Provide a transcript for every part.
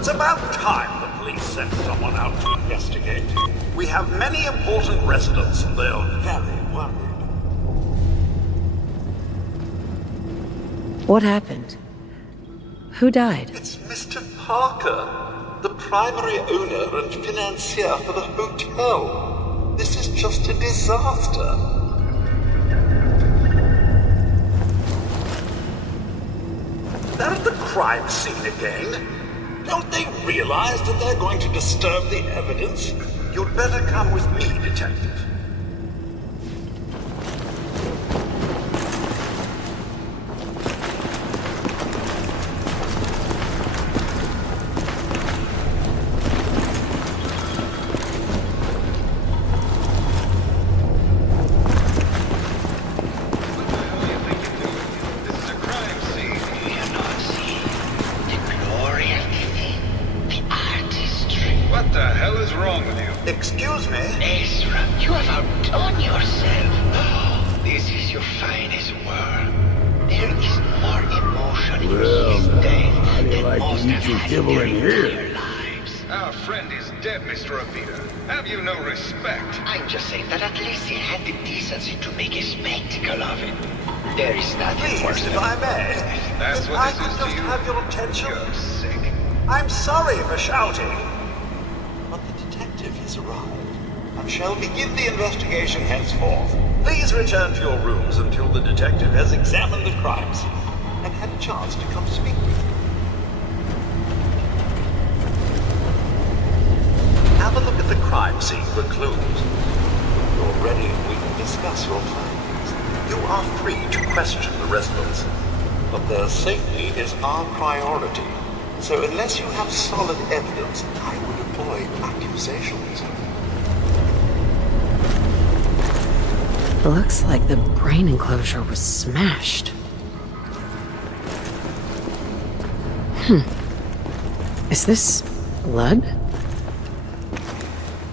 it's about time the police sent someone out to investigate. We have many important residents and they're very worried. What happened? Who died? It's Mr. Parker, the primary owner and financier for the hotel. This is just a disaster. They're at the crime scene again. Don't they realize that they're going to disturb the evidence? You'd better come with me, Detective. Excuse me? Ezra, you have outdone yourself. This is your finest work. There is more emotion in his death than most have had in their entire lives. Our friend is dead, Mr. Avita. Have you no respect? I'm just saying that at least he had the decency to make a spectacle of it. There is nothing worse Please, than if I may, That's if what I this could is to just you? have your attention. You're sick. I'm sorry for shouting. But the detective has arrived and shall begin the investigation henceforth. Please return to your rooms until the detective has examined the crime scene and had a chance to come speak with you. Have a look at the crime scene for clues. When you're ready, we can discuss your findings. You are free to question the residents, but their safety is our priority. So unless you have solid evidence, I would avoid accusations. Looks like the brain enclosure was smashed. Is this blood?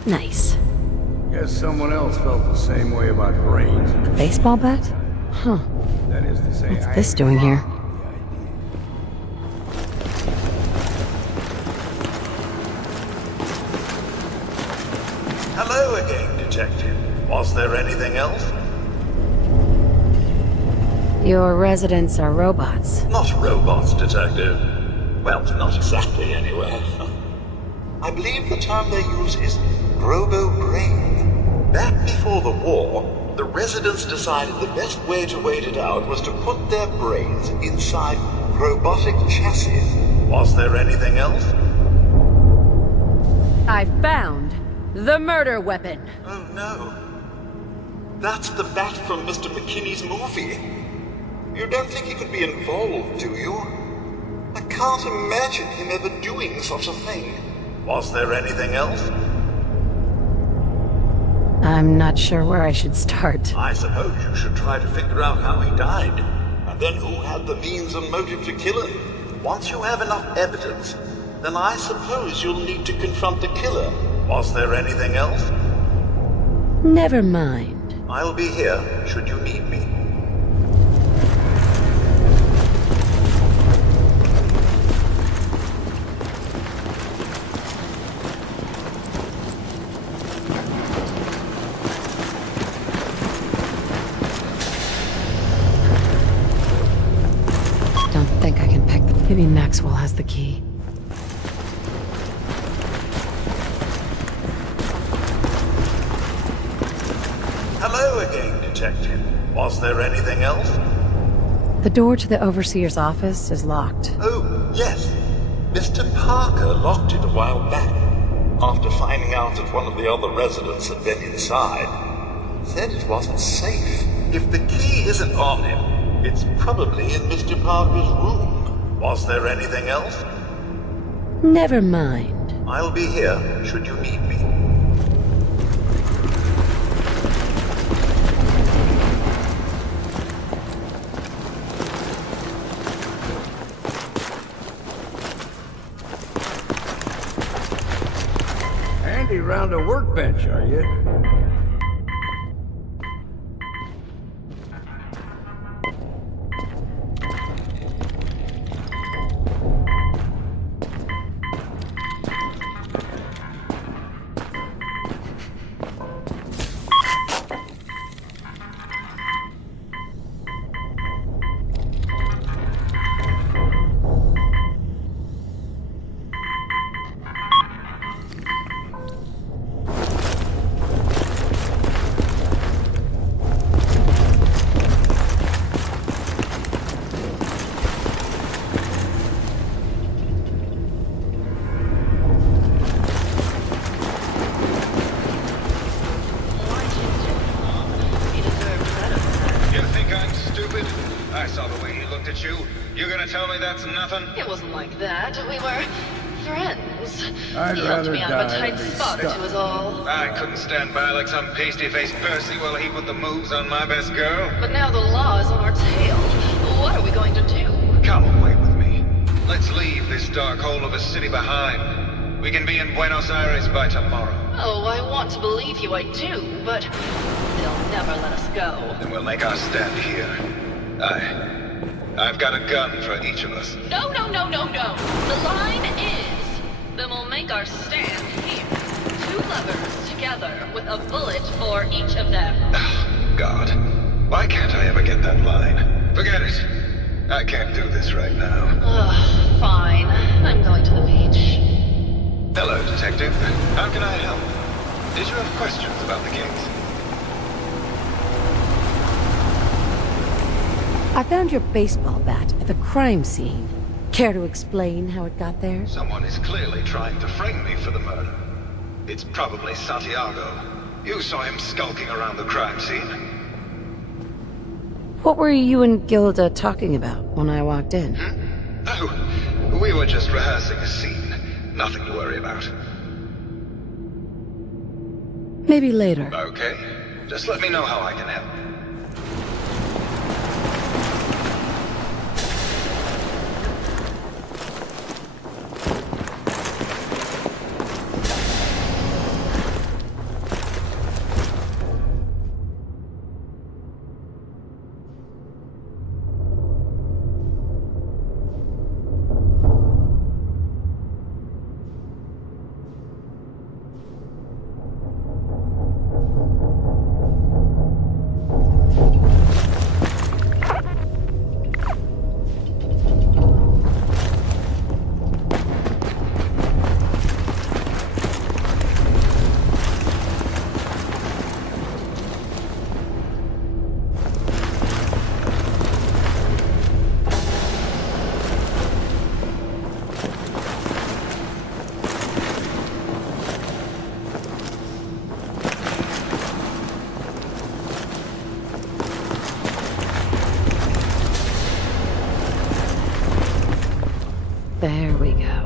Nice. Guess someone else felt the same way about brains. Baseball bat? Huh. That is to say, What's this doing here? Hello again, Detective. Was there anything else? Your residents are robots. Not robots, Detective. Well, not exactly, anyway. I believe the term they use is robo-brain. Back before the war, the residents decided the best way to wait it out was to put their brains inside robotic chassis. Was there anything else? I found the murder weapon. Oh no. That's the bat from Mr. McKinney's movie. You don't think he could be involved, do you? I can't imagine him ever doing such a thing. Was there anything else? I'm not sure where I should start. I suppose you should try to figure out how he died, and then who had the means and motive to kill him. Once you have enough evidence, then I suppose you'll need to confront the killer. Was there anything else? Never mind. I'll be here, should you need me. Don't think I can pick the... Maybe Maxwell has the key. Hello again, Detective. Was there anything else? The door to the overseer's office is locked. Oh, yes. Mr. Parker locked it a while back, after finding out that one of the other residents had been inside. Said it wasn't safe. If the key isn't on him, it's probably in Mr. Parker's room. Was there anything else? Never mind. I'll be here, should you need me. handy round a workbench, are you? You gonna tell me that's nothing? It wasn't like that. We were friends. I'd He helped rather me out of a die tight than be spot or stuck. two is all. I couldn't stand by like some pasty-faced Percy while he put the moves on my best girl. But now the law is on our tail. What are we going to do? Come away with me. Let's leave this dark hole of a city behind. We can be in Buenos Aires by tomorrow. Oh, I want to believe you, I do, but they'll never let us go. Then we'll make our stand here. I've got a gun for each of us. No, no, no, no, no. The line is, then we'll make our stand here. 2 lovers together with a bullet for each of them. God, why can't I ever get that line? Forget it. I can't do this right now. Ugh, fine. I'm going to the beach. Hello, Detective. How can I help? Did you have questions about the case? I found your baseball bat at the crime scene. Care to explain how it got there? Someone is clearly trying to frame me for the murder. It's probably Santiago. You saw him skulking around the crime scene. What were you and Gilda talking about when I walked in? Oh, we were just rehearsing a scene. Nothing to worry about. Maybe later. Okay. Just let me know how I can help. There we go.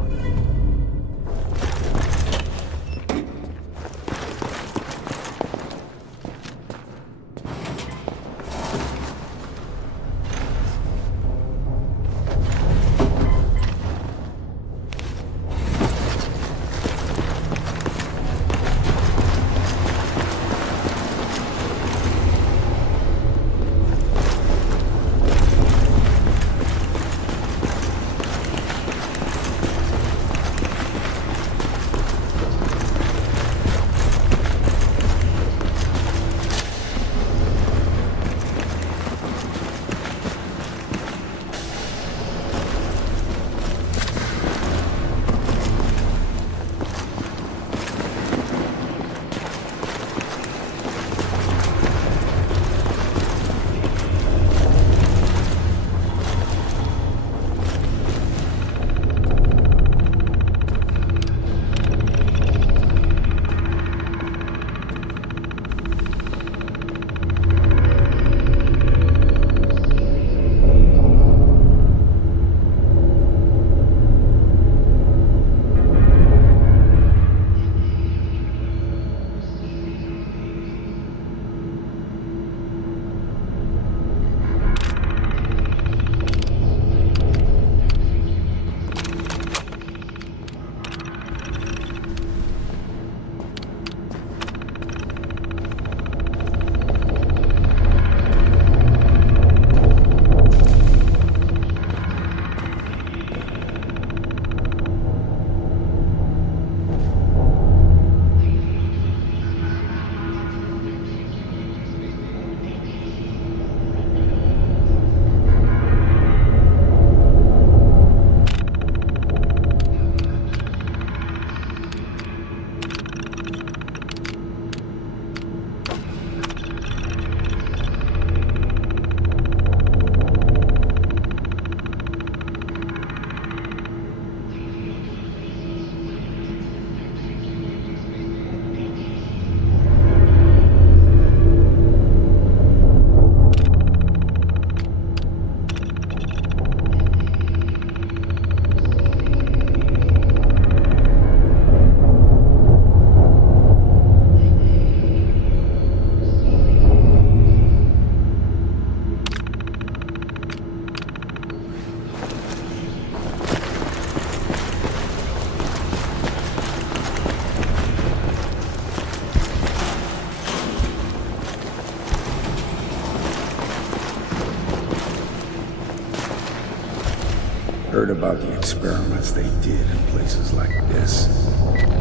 Heard about the experiments they did in places like this.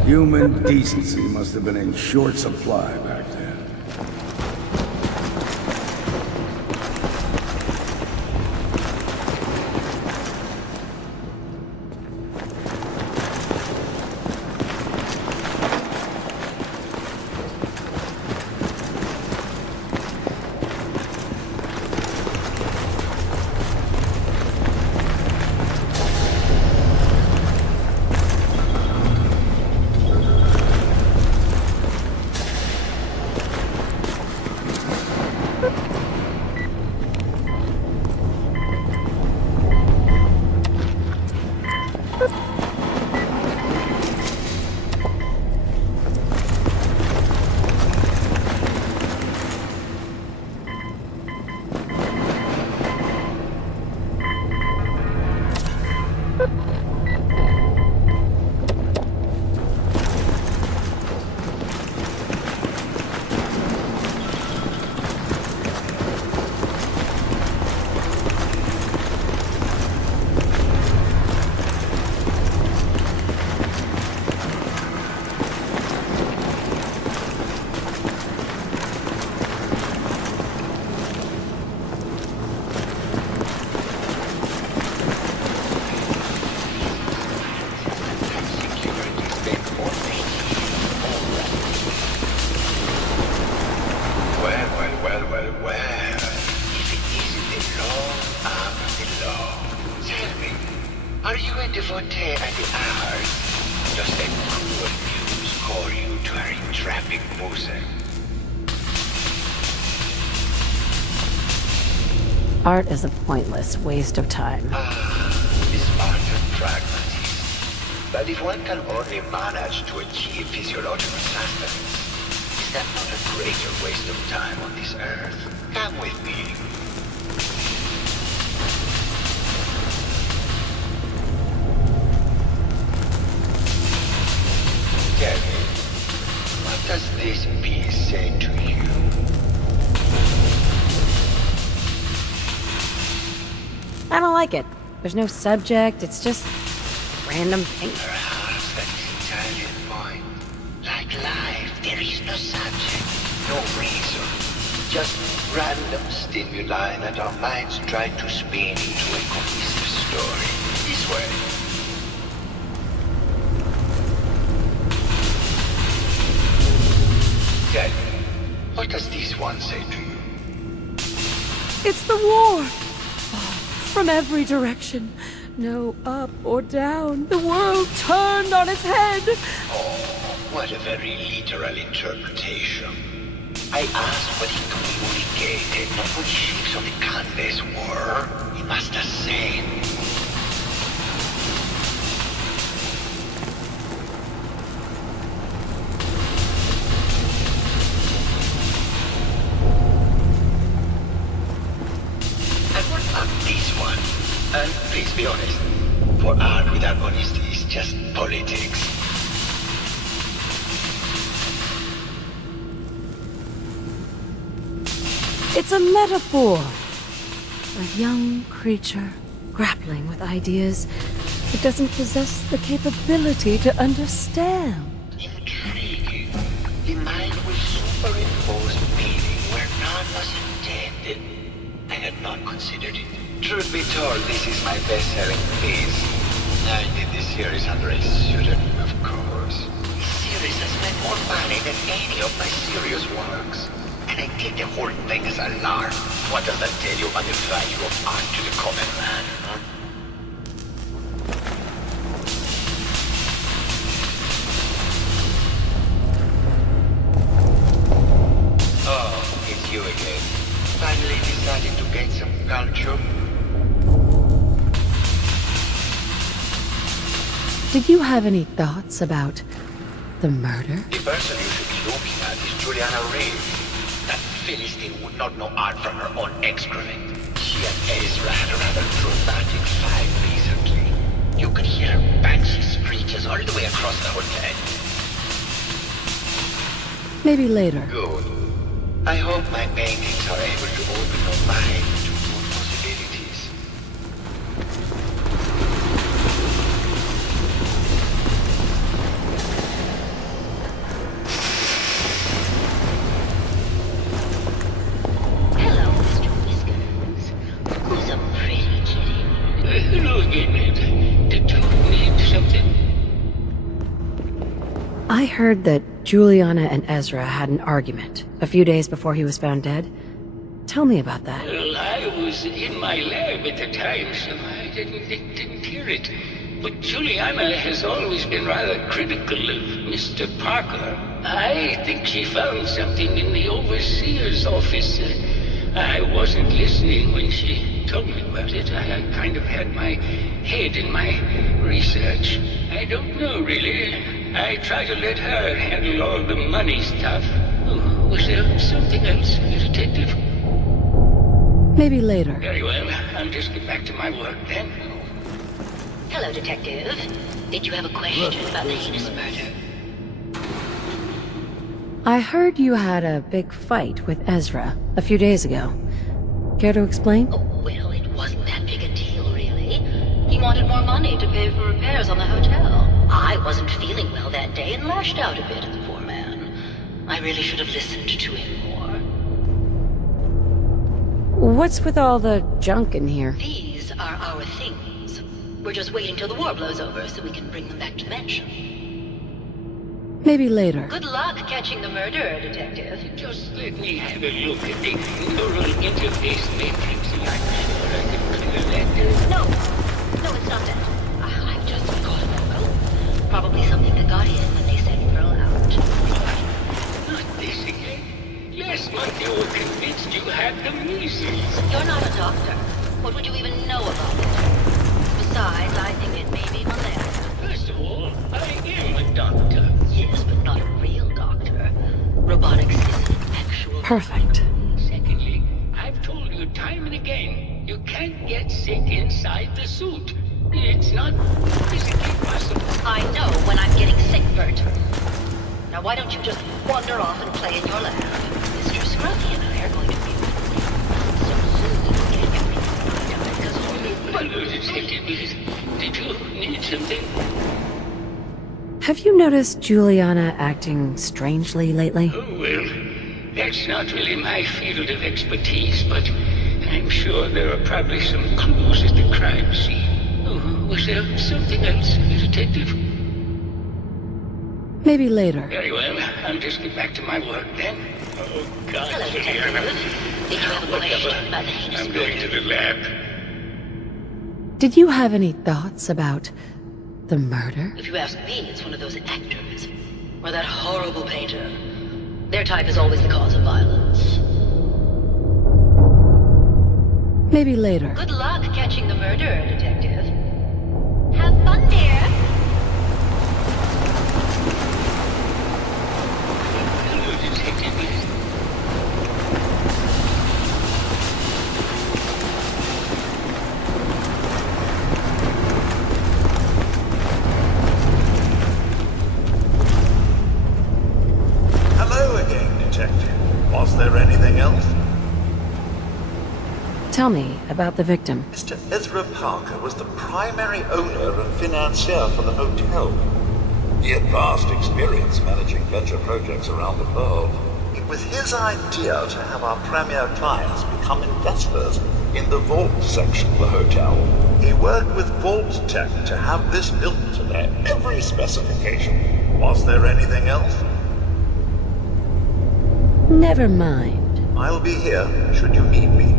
Human decency must have been in short supply back then. Are you a devotee at the hours? Just let cruel muse call you to her entrapping bosom. Art is a pointless waste of time. This art of pragmatism. But if one can only manage to achieve physiological sustenance, is that not a greater waste of time on this earth? Come with me. Tell me, what does this piece say to you? I don't like it. There's no subject, it's just random things. Perhaps that is entirely the point. Like life, there is no subject, no reason. Just random stimuli that our minds try to spin into a cohesive story. This way. Tell me, what does this one say to you? It's the war! From every direction. No up or down. The world turned on its head. Oh, what a very literal interpretation. I asked what he communicated, not what shapes on the canvas were. He must have said. And please be honest, for art without honesty is just politics. It's a metaphor. A young creature grappling with ideas it doesn't possess the capability to understand. Intriguing. The mind will superimpose meaning where none was intended. I had not considered it. Truth be told, this is my best-selling piece. I did this series under a pseudonym, of course. This series has made more money than any of my serious works. And I take the whole thing as a lark. What does that tell you about the value of art to the common man, huh? Oh, it's you again. Finally decided to get some culture. Did you have any thoughts about the murder? The person you should be looking at is Juliana Reed. That Philistine would not know art from her own excrement. She and Ezra had a rather dramatic fight recently. You could hear banshee screeches all the way across the hotel. Maybe later. Good. I hope my paintings are able to open your mind to new possibilities. Hello again. Did you need something? I heard that Juliana and Ezra had an argument a few days before he was found dead. Tell me about that. Well, I was in my lab at the time, so I didn't hear it. But Juliana has always been rather critical of Mr. Parker. I think she found something in the overseer's office. I wasn't listening when she told me about it. I kind of had my head in my research. I don't know, really. I try to let her handle all the money stuff. Oh, was there something else, Detective? Maybe later. Very well. I'll just get back to my work then. Hello, Detective. Did you have a question about the heinous murder? I heard you had a big fight with Ezra a few days ago. Care to explain? Oh, well, it wasn't that big a deal, really. He wanted more money to pay for repairs on the hotel. I wasn't feeling well that day and lashed out a bit at the poor man. I really should have listened to him more. What's with all the junk in here? These are our things. We're just waiting till the war blows over so we can bring them back to the mansion. Maybe later. Good luck catching the murderer, Detective. Just let me have a look at the neural interface matrix, and I'm sure I can clear that. No, it's not that. I've just got a memo. Probably something that got in when they sent Pearl out. Not this again. Last month you were convinced you had the measles. You're not a doctor. What would you even know about it? Besides, I think it may be malaria. First of all, I am a doctor. Yes, but not a real doctor. Robotics is an actual... Perfect. Secondly, I've told you time and again, you can't get sick inside the suit. It's not physically possible. I know when I'm getting sick, Bert. Now why don't you just wander off and play in your lab? Mr. Scruffy and I are going to be with you. So soon we will get everything done because Hello, Detective. Did you need something? Have you noticed Juliana acting strangely lately? Oh, well, that's not really my field of expertise, but I'm sure there are probably some clues at the crime scene. Oh, was there something else, Detective? Maybe later. Very well. I'll just get back to my work then. Oh, God, Hello, Juliana. Detective. Did you have a question about the heinous I'm going to the lab. Did you have any thoughts about the murder? If you ask me, it's one of those actors. Or that horrible painter. Their type is always the cause of violence. Maybe later. Good luck catching the murderer, Detective. Have fun, dear. Hello, Detective. Hello again, Detective. Was there anything else? Tell me about the victim. Mr. Ezra Parker was the primary owner and financier for the hotel. He had vast experience managing venture projects around the world. It was his idea to have our premier clients become investors in the Vault section of the hotel. He worked with VAULT-TEC to have this built to their every specification. Was there anything else? Never mind. I'll be here should you need me.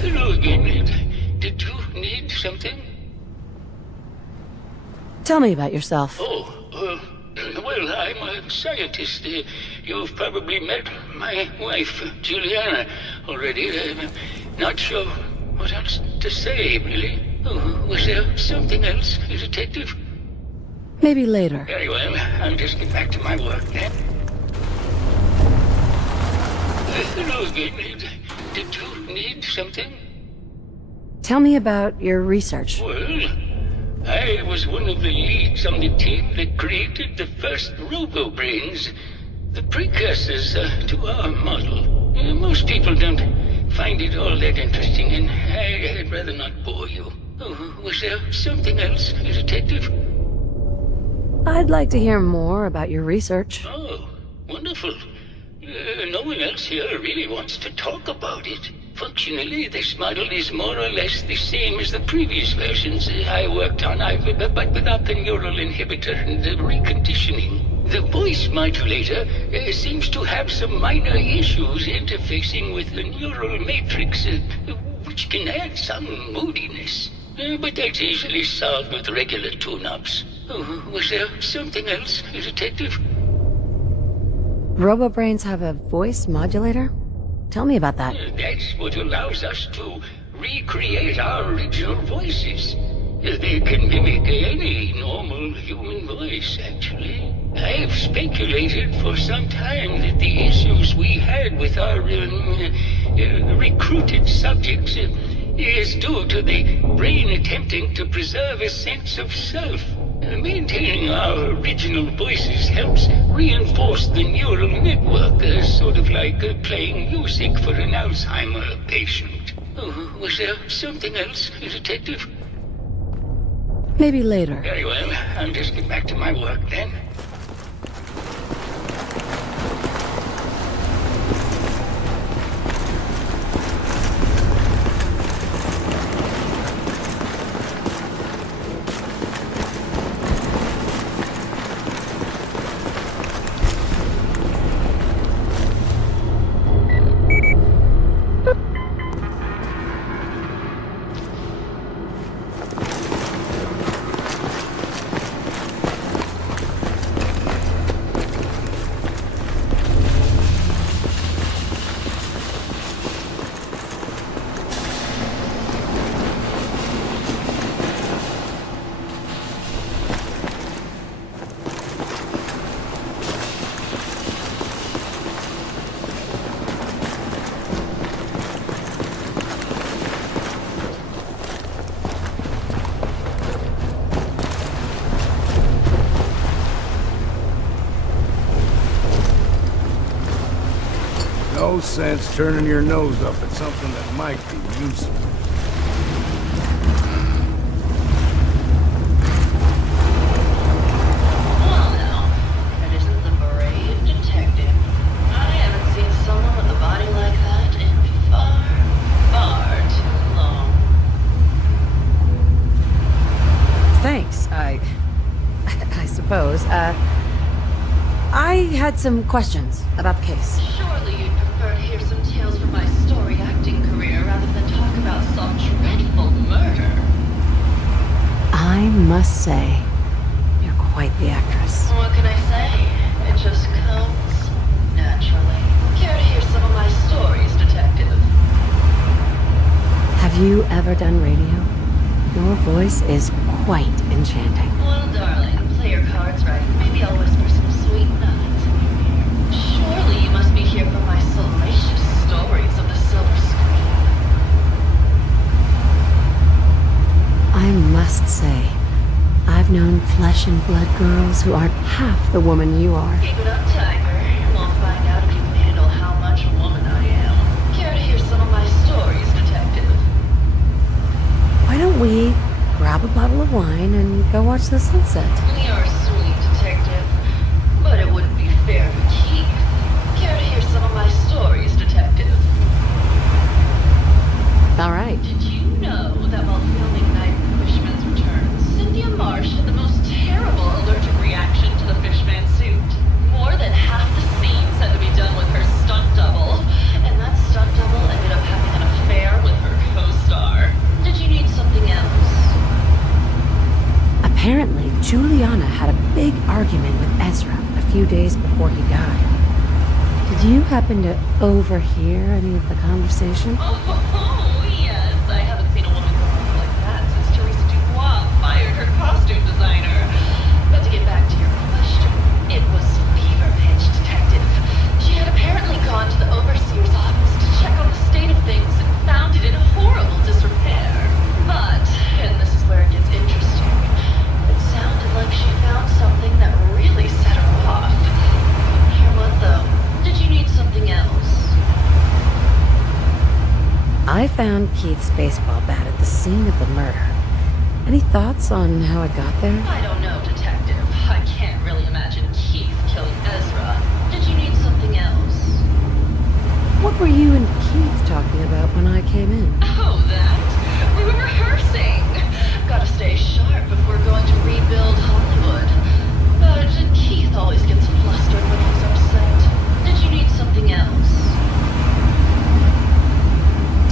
Hello again. Did you need something? Tell me about yourself. Well, I'm a scientist. You've probably met my wife, Juliana, already. I'm not sure what else to say, really. Oh, was there something else, Detective? Maybe later. Very well. I'll just get back to my work then. Hello again. Did you need something? Tell me about your research. Well, I was one of the leads on the team that created the first robo-brains, the precursors to our model. Most people don't find it all that interesting, and I'd rather not bore you. Oh, was there something else, Detective? I'd like to hear more about your research. Oh, wonderful. No one else here really wants to talk about it. Functionally, this model is more or less the same as the previous versions I worked on, but without the neural inhibitor and the reconditioning. The voice modulator seems to have some minor issues interfacing with the neural matrix, which can add some moodiness. But that's easily solved with regular tune-ups. Oh, was there something else, Detective? Robobrains have a voice modulator? Tell me about that. That's what allows us to recreate our original voices. They can mimic any normal human voice, actually. I've speculated for some time that the issues we had with our recruited subjects is due to the brain attempting to preserve a sense of self. Maintaining our original voices helps reinforce the neural network, sort of like playing music for an Alzheimer patient. Oh, was there something else, Detective? Maybe later. Very well. I'll just get back to my work then. No sense turning your nose up at something that might be useful. Well now, that isn't the brave detective. I haven't seen someone with a body like that in far, far too long. Thanks, I suppose. I had some questions about the case. Surely you'd prefer to hear some tales from my storied acting career rather than talk about some dreadful murder. I must say, you're quite the actress. What can I say? It just comes naturally. Care to hear some of my stories, Detective? Have you ever done radio? Your voice is quite enchanting. Well, darling, play your cards right. Maybe I'll whisper some sweet nothings in your ear. Surely you must be here for my salacious stories of the silver screen. I must say, I've known flesh and blood girls who aren't half the woman you are. Keep it up, Tiger. We'll find out if you can handle how much woman I am. Care to hear some of my stories, Detective? Why don't we grab a bottle of wine and go watch the sunset? You're a sweet detective, but it wouldn't be fair to Keith. Care to hear some of my stories, Detective? All right. Did you know that while filming Night of the Fishman's Return, Cynthia Marsh had the most terrible allergic reaction to the fishman suit? More than half the scenes had to be done with her stunt double, and that stunt double ended up having an affair with her co-star. Did you need something else? Apparently, Juliana had a big argument with Ezra a few days before he died. Did you happen to overhear any of the conversation? Oh, yes. I haven't seen a woman go like that since Teresa Dubois fired her costume designer. But to get back to your question, it was fever pitch, Detective. She had apparently gone to the overseer's office to check on the state of things and found it in horrible disrepair. But, and this is where it gets interesting, it sounded like she found something that really set her off. Couldn't hear what though. Did you need something else? found Keith's baseball bat at the scene of the murder. Any thoughts on how it got there? I don't know, Detective. I can't really imagine Keith killing Ezra. Did you need something else? What were you and Keith talking about when I came in? Oh, that? We were rehearsing. Gotta stay sharp if we're going to rebuild Hollywood. But Keith always gets flustered when he's upset. Did you need something else?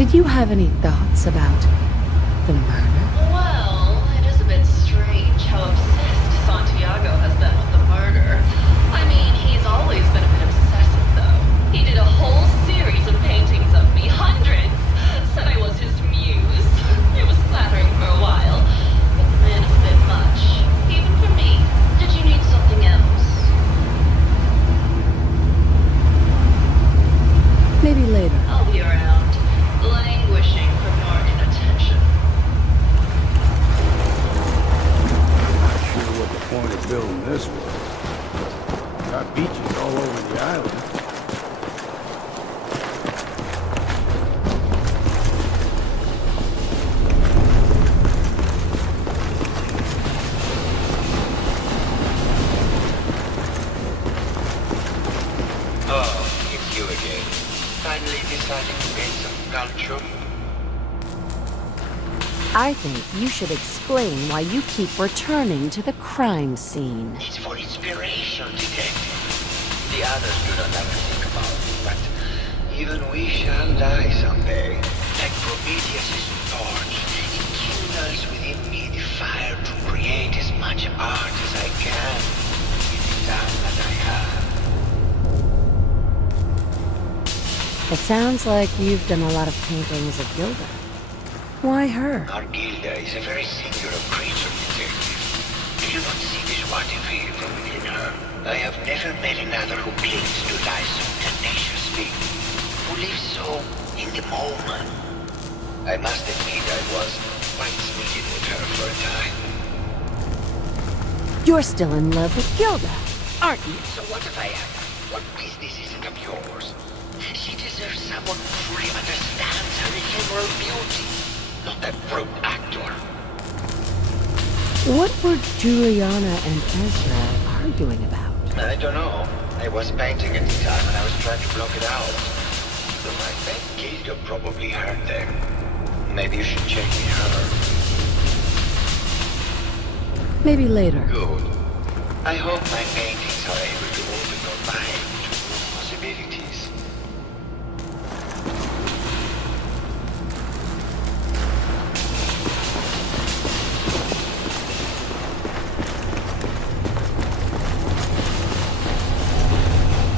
Did you have any thoughts about the murder? Well, it is a bit strange how obsessed Santiago has been with the murder. I mean, he's always been a bit obsessive, though. He did a whole series of paintings of me, hundreds. Said I was his muse. It was flattering for a while, but the man is a bit much, even for me. Did you need something else? Maybe later. I'll be around, languishing for more inattention. Not sure what the point of building this was. Got beaches all over the island. Oh, it's you again. Finally decided to gain some culture. I think you should explain why you keep returning to the crime scene. It's for inspiration, detective. The others do not ever think about it, but even we shall die someday. Like Prometheus' torch, it kindles within me the fire to create as much art as I can with the time that I have. It sounds like you've done a lot of paintings of Gilda. Why her? Our Gilda is a very singular creature, detective. Do you not see this wonderful from within her? I have never met another who clings to life so tenaciously, who lives so in the moment. I must admit I was quite smitten with her for a time. You're still in love with Gilda, aren't you? So what if I am? What business is it of yours? She deserves someone who fully understands her ephemeral beauty, not that brute actor. What were Juliana and Ezra arguing about? I don't know. I was painting at the time and I was trying to block it out. So I think Gilda probably heard them. Maybe you should check with her. Maybe later. Good. I hope my paintings are able to open your mind to new possibilities.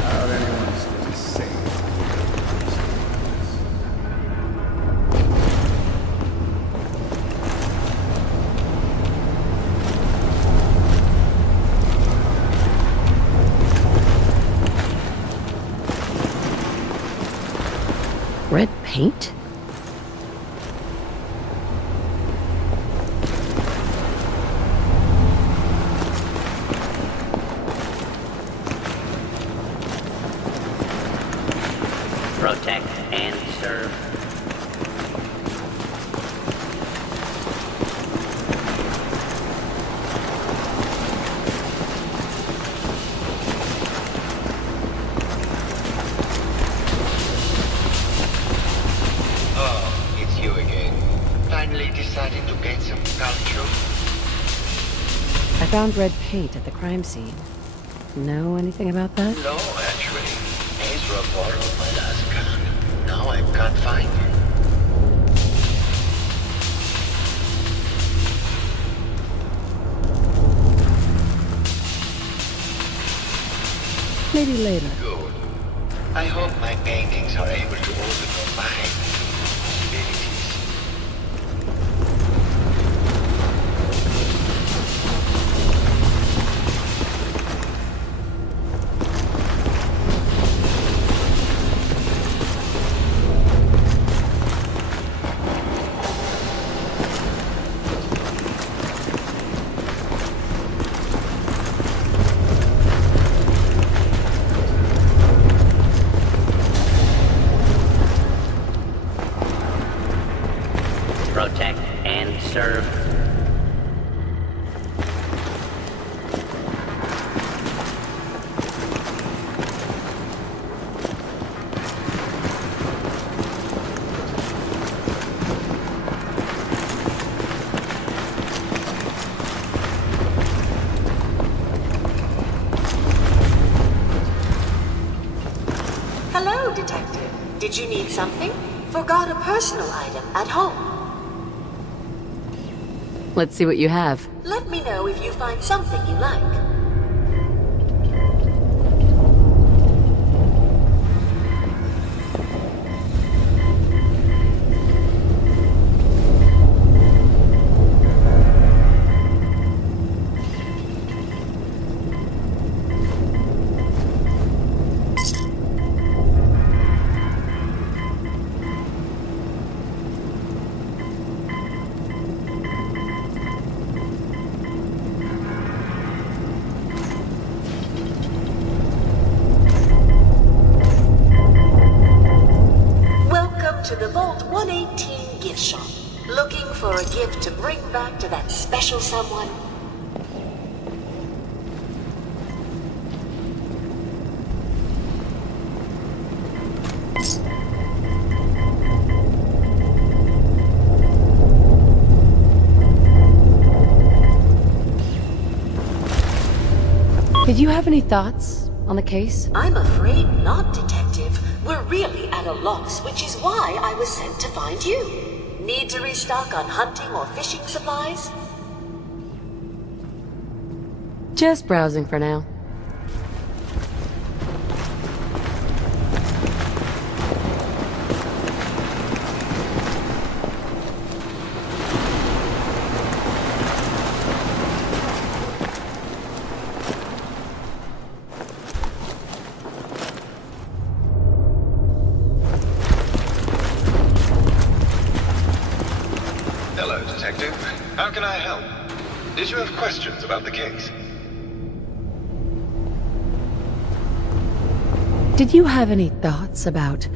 How'd anyone still say it? Red paint? Protect and serve. Oh, it's you again. Finally decided to gain some culture. I found red paint at the crime scene. Know anything about that? No, actually. Ezra borrowed my last gun. Now I can't find it. Maybe later. Good. I hope my paintings are able to open your mind to possibilities. and serve. Hello, Detective. Did you need something? Forgot a personal item at home. Let's see what you have. Let me know if you find something you like. To the Vault 118 gift shop. Looking for a gift to bring back to that special someone? Did you have any thoughts on the case? I'm afraid not, Detective. We're really at a loss, which is why I was sent to find you. Need to restock on hunting or fishing supplies? Just browsing for now. Hello, Detective. How can I help? Did you have questions about the case? Did you have any thoughts about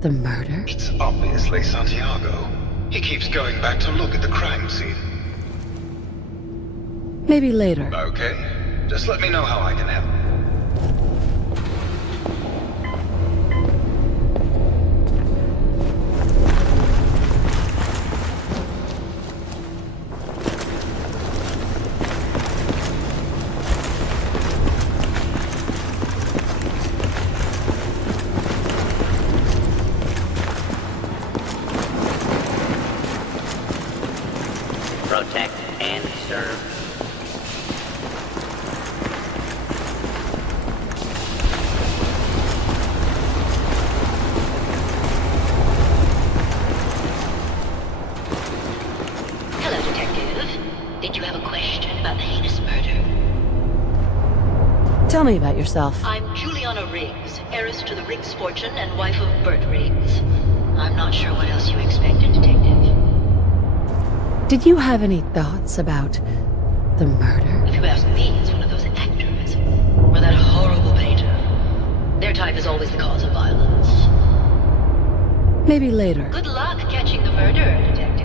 the murder? It's obviously Santiago. He keeps going back to look at the crime scene. Maybe later. Okay. Just let me know how I can help. Protect and serve. Hello, Detective. Did you have a question about the heinous murder? Tell me about yourself. I'm Juliana Riggs, heiress to the Riggs fortune and wife of Bert Riggs. I'm not sure what else you expected, Detective. Did you have any thoughts about the murder? If you ask me, it's one of those actors. Or that horrible painter. Their type is always the cause of violence. Maybe later. Good luck catching the murderer, Detective.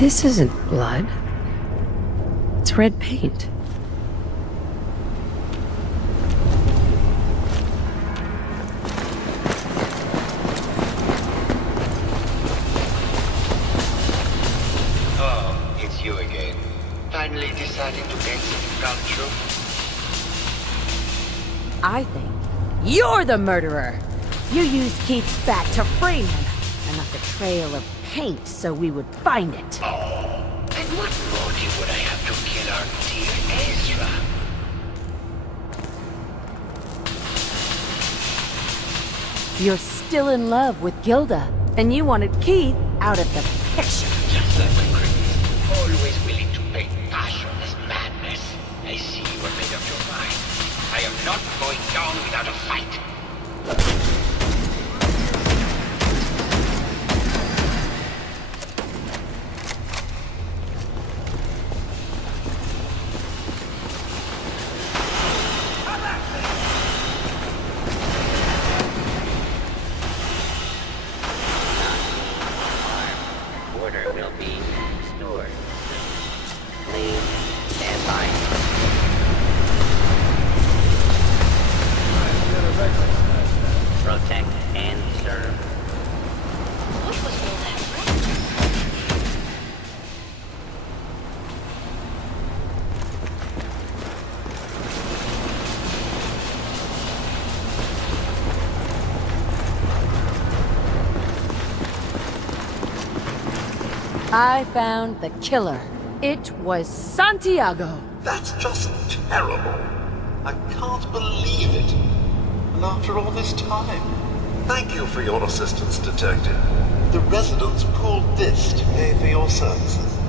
This isn't blood. It's red paint. Oh, it's you again. Finally deciding to take some ground truth. I think you're the murderer. You used Keith's bat to frame him and left a trail of paint so we would find it. Oh, and what motive would I have to kill our dear Ezra? You're still in love with Gilda, and you wanted Keith out of the picture. Just like the critics, always willing to paint passion as madness. I see you have made up your mind. I am not going down without a fight. Order will be restored. Please stand by. Protect and serve. What was all that red? I found the killer. It was Santiago. That's just terrible. I can't believe it. And after all this time. Thank you for your assistance, Detective. The residents pulled this to pay for your services.